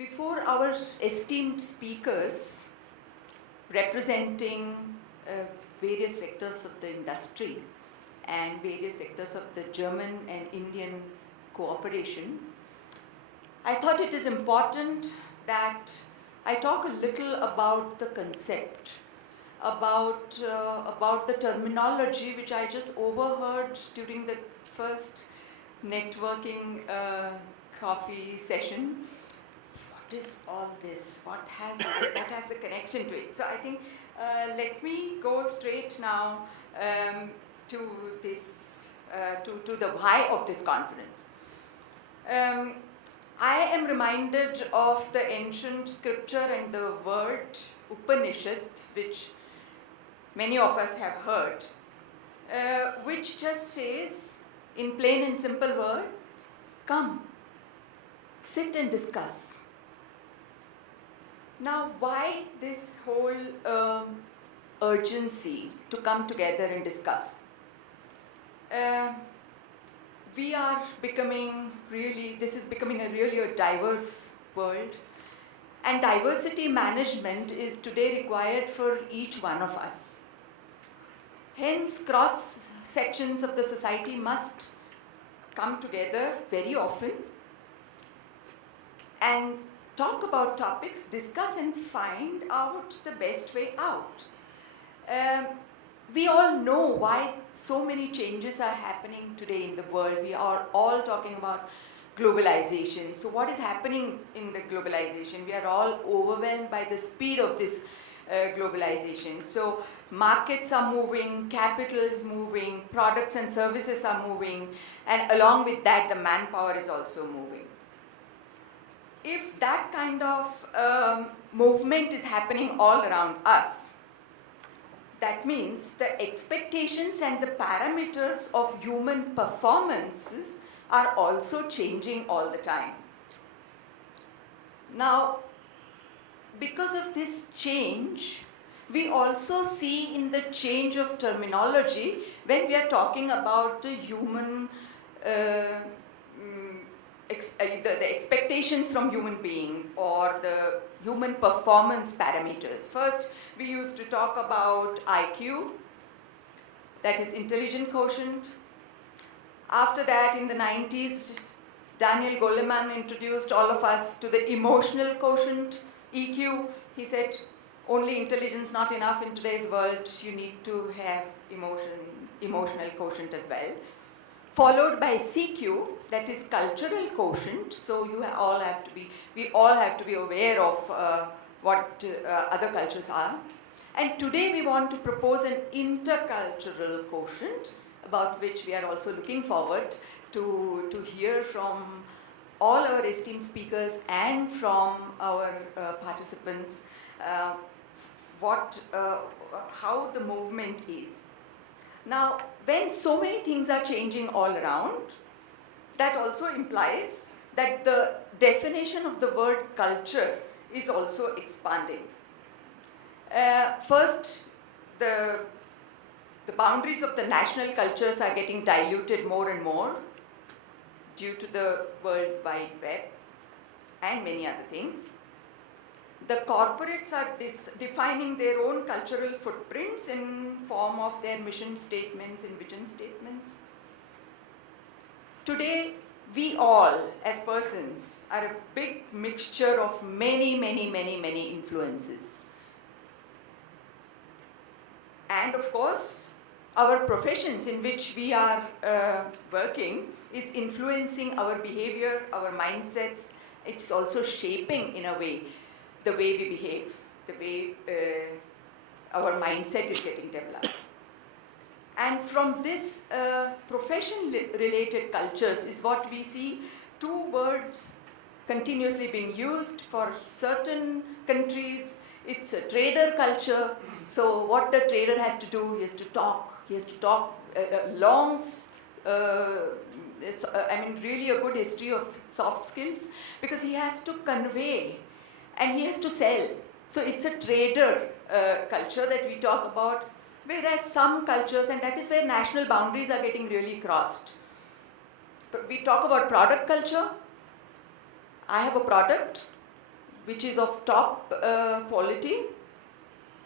Before our esteemed speakers representing various sectors of the industry and various sectors of the German and Indian cooperation, I thought it is important that I talk a little about the concept, about the terminology which I just overheard during the first networking coffee session. What is all this? What has a connection to it? So I think let me go straight now to this to the why of this conference. I am reminded of the ancient scripture and the word Upanishad, which many of us have heard, which just says in plain and simple words, come, sit and discuss. Now, why this whole urgency to come together and discuss? We are becoming this is becoming a diverse world, and diversity management is today required for each one of us. Hence, cross sections of the society must come together very often and talk about topics, discuss and find out the best way out. We all know why so many changes are happening today in the world. We are all talking about globalization. So what is happening in the globalization? We are all overwhelmed by the speed of this globalization. So markets are moving, capital is moving, products and services are moving, and along with that the manpower is also moving. If that kind of movement is happening all around us, that means the expectations and the parameters of human performances are also changing all the time. Now, because of this change, we also see in the change of terminology when we are talking about the human the expectations from human beings or the human performance parameters. First, we used to talk about IQ, that is intelligent quotient. After that, in the 90s, Daniel Goleman introduced all of us to the emotional quotient, EQ. He said, only intelligence not enough in today's world, you need to have emotional quotient as well. Followed by CQ, that is cultural quotient. So we all have to be aware of what other cultures are. And today we want to propose an intercultural quotient, about which we are also looking forward to hear from all our esteemed speakers and from our participants how the movement is. Now, when so many things are changing all around, that also implies that the definition of the word culture is also expanding. First, the boundaries of the national cultures are getting diluted more and more due to the World Wide Web and many other things. The corporates are defining their own cultural footprints in form of their mission statements and vision statements. Today, we all, as persons, are a big mixture of many influences. And of course, our professions in which we are working is influencing our behavior, our mindsets. It's also shaping, in a way, the way we behave, the way our mindset is getting developed. And from this profession-related cultures is what we see two words continuously being used for certain countries. It's a trader culture. So what the trader has to do, he has to talk long, really a good history of soft skills, because he has to convey and he has to sell. So it's a trader culture that we talk about, whereas some cultures, and that is where national boundaries are getting really crossed. But we talk about product culture. I have a product, which is of top quality,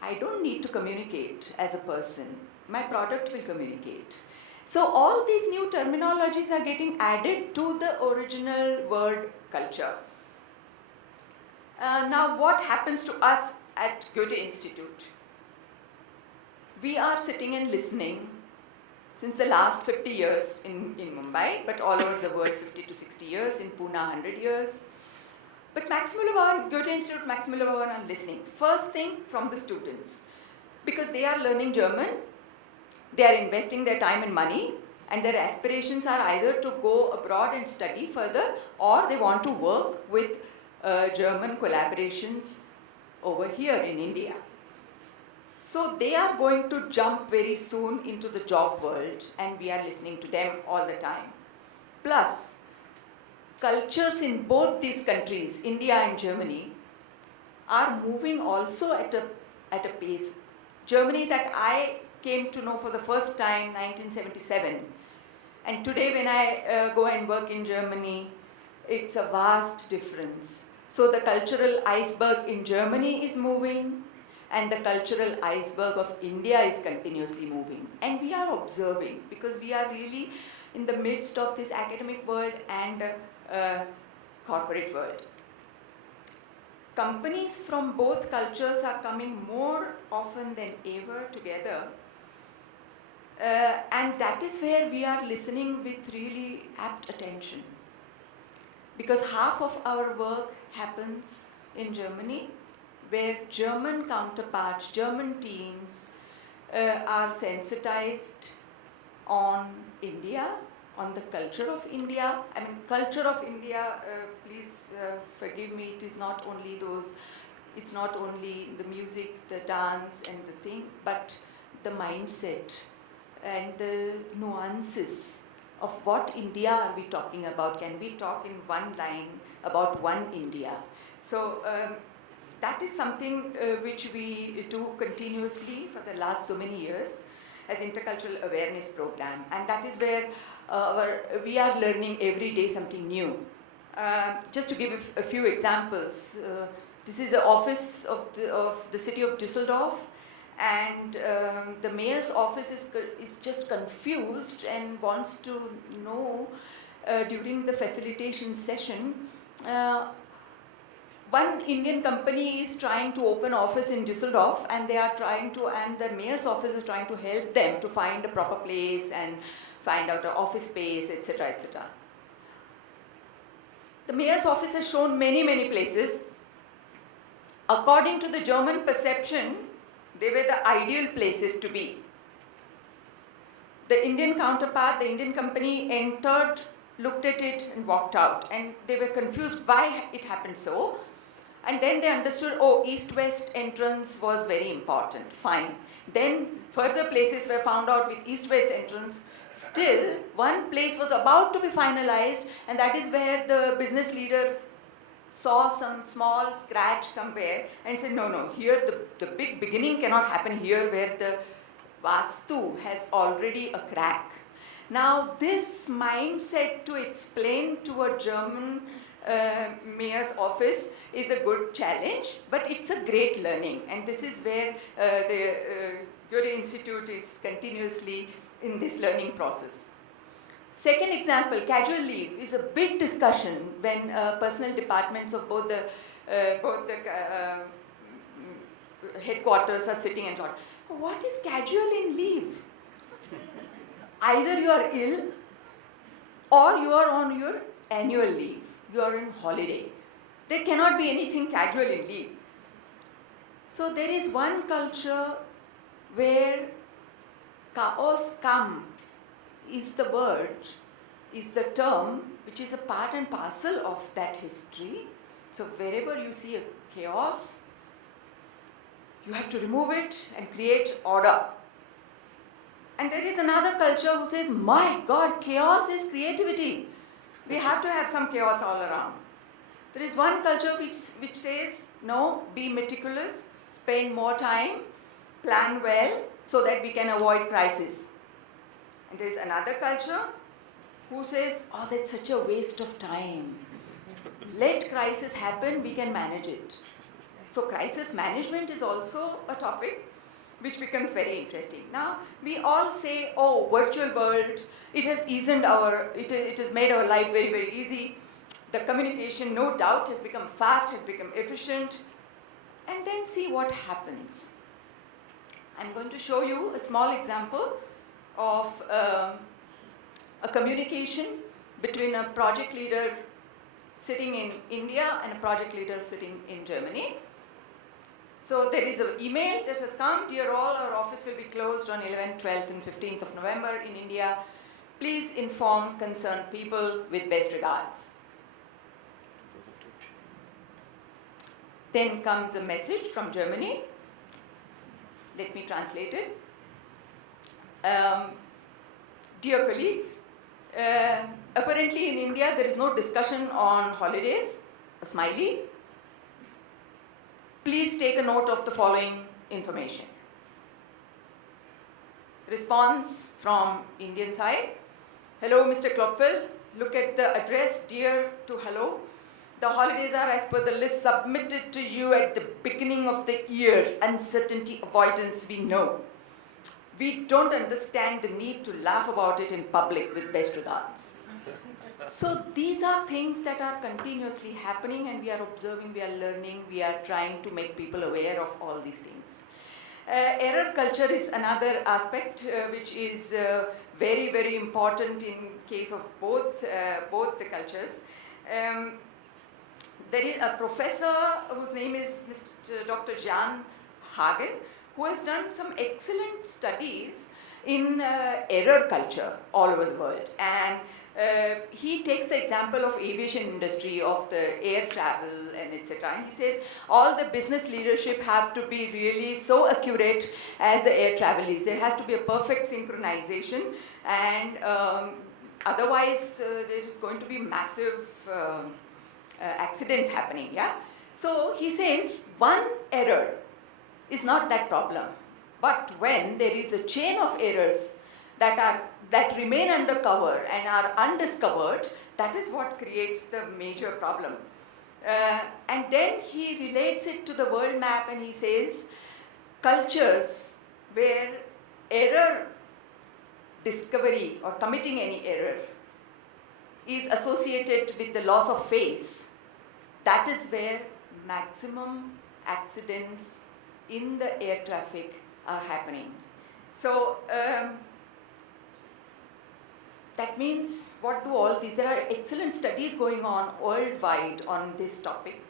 I don't need to communicate as a person. My product will communicate. So all these new terminologies are getting added to the original word culture. Now what happens to us at Goethe-Institut? We are sitting and listening since the last 50 years in Mumbai, but all over the world 50 to 60 years, in Pune 100 years. But Goethe-Institut, maximum level on listening. First thing from the students, because they are learning German, they are investing their time and money, and their aspirations are either to go abroad and study further, or they want to work with German collaborations over here in India. So they are going to jump very soon into the job world, and we are listening to them all the time. Plus, cultures in both these countries, India and Germany, are moving also at a pace. Germany that I came to know for the first time, 1977. And today when I go and work in Germany, it's a vast difference. So the cultural iceberg in Germany is moving, and the cultural iceberg of India is continuously moving. And we are observing, because we are really in the midst of this academic world and corporate world. Companies from both cultures are coming more often than ever together, and that is where we are listening with really apt attention. Because half of our work happens in Germany, where German counterparts, German teams are sensitized on India, on the culture of India. I mean, culture of India, please forgive me, it is not only it's not only the music, the dance and the thing, but the mindset and the nuances of what India are we talking about. Can we talk in one line about one India? So that is something which we do continuously for the last so many years as Intercultural Awareness Program, and that is where we are learning every day something new. Just to give a few examples, this is the office of the city of Düsseldorf, and the mayor's office is just confused and wants to know during the facilitation session. One Indian company is trying to open office in Düsseldorf, and and the mayor's office is trying to help them to find a proper place and find out an office space, etc., etc. The mayor's office has shown many, many places. According to the German perception, they were the ideal places to be. The Indian counterpart, the Indian company entered, looked at it and walked out, and they were confused why it happened so. And then they understood, oh, east-west entrance was very important, fine. Then further places were found out with east-west entrance. Still, one place was about to be finalized, and that is where the business leader saw some small scratch somewhere and said, no, here the big beginning cannot happen here where the Vastu has already a crack. Now, this mindset to explain to a German mayor's office is a good challenge, but it's a great learning, and this is where the Goethe-Institut is continuously in this learning process. Second example, casual leave is a big discussion when personnel departments of both the headquarters are sitting and talking. What is casual in leave? Either you are ill or you are on your annual leave. You are in holiday. There cannot be anything casual in leave. So there is one culture where chaos kam is the word, is the term, which is a part and parcel of that history. So wherever you see a chaos, you have to remove it and create order. And there is another culture who says, my God, chaos is creativity. We have to have some chaos all around. There is one culture which says, no, be meticulous, spend more time, plan well, so that we can avoid crisis. And there is another culture who says, oh, that's such a waste of time. let crisis happen, we can manage it. So crisis management is also a topic which becomes very interesting. Now, we all say, oh, virtual world, it has it has made our life very, very easy. The communication, no doubt, has become fast, has become efficient. And then see what happens. I'm going to show you a small example of a communication between a project leader sitting in India and a project leader sitting in Germany. So there is an email that has come, dear all, our office will be closed on 11th, 12th and 15th of November in India. Please inform concerned people with best regards. Then comes a message from Germany. Let me translate it. Dear colleagues, apparently in India there is no discussion on holidays, a smiley. Please take a note of the following information. Response from Indian side. Hello, Mr. Klopfel. Look at the address, dear to hello. The holidays are as per the list submitted to you at the beginning of the year. Uncertainty avoidance, we know. We don't understand the need to laugh about it in public, with best regards. So these are things that are continuously happening, and we are observing, we are learning, we are trying to make people aware of all these things. Error culture is another aspect which is very, very important in case of both the cultures. There is a professor whose name is Mr. Dr. Jan Hagen, who has done some excellent studies in error culture all over the world. And he takes the example of aviation industry, of the air travel and etc. And he says all the business leadership have to be really so accurate as the air travel is. There has to be a perfect synchronization, and otherwise there is going to be massive accidents happening. Yeah. So he says one error is not that problem, but when there is a chain of errors that remain undercover and are undiscovered, that is what creates the major problem. And then he relates it to the world map, and he says cultures where error discovery or committing any error is associated with the loss of face, that is where maximum accidents in the air traffic are happening. So that means, what do all these? There are excellent studies going on worldwide on this topic.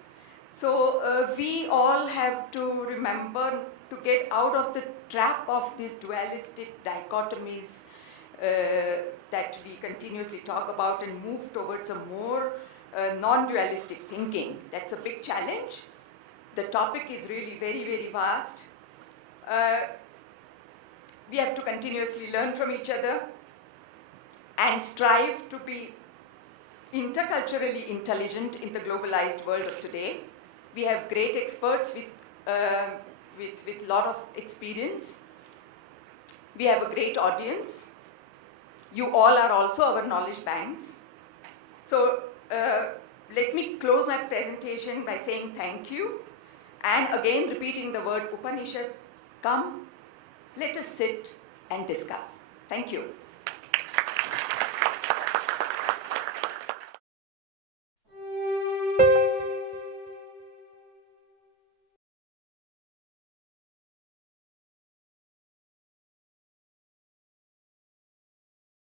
So we all have to remember to get out of the trap of these dualistic dichotomies that we continuously talk about and move towards a more non-dualistic thinking. That's a big challenge. The topic is really very, very vast. We have to continuously learn from each other and strive to be interculturally intelligent in the globalized world of today. We have great experts with lot of experience. We have a great audience. You all are also our knowledge banks. So let me close my presentation by saying thank you, and again repeating the word Upanishad. Come, let us sit and discuss. Thank you.